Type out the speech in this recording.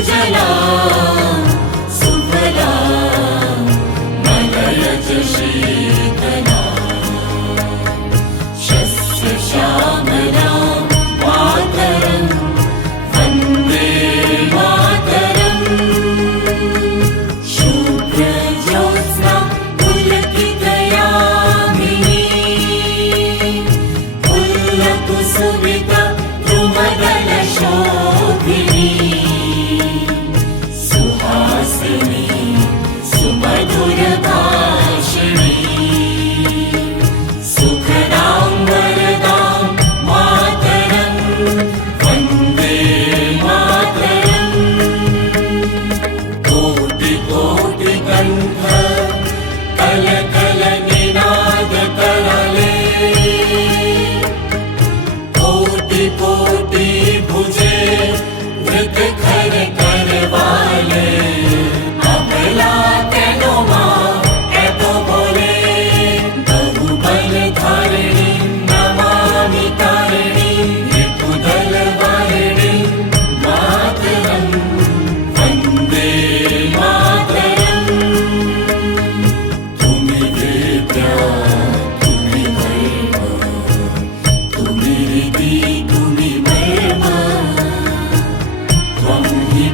सुजला सुफला मलयज शीतला शस्य श्यामलां मातरं वन्दे मातरम् शुभ्रज्योत्स्ना पुलकितयामिनी फुल्लकुसुमिता द्रुमदलशोभिनी सुहासिनी सुमधुरभाषिणी सुखदां वरदां मातरं वन्दे मातरम् कोटि कोटि कण्ठ कल कल निनाद करले कोटि कोटि भुजे वृत खर करवाले अबला केनो मां एतो बोले बहुबल धारिणी नमामि तारिणी रिपुदल वारिणी मातरं वन्दे मातरम् तुम्हि वेद्या तुम्हि धर्म तुम्हि रिद्धि तुम्हि मर्म त्वं हि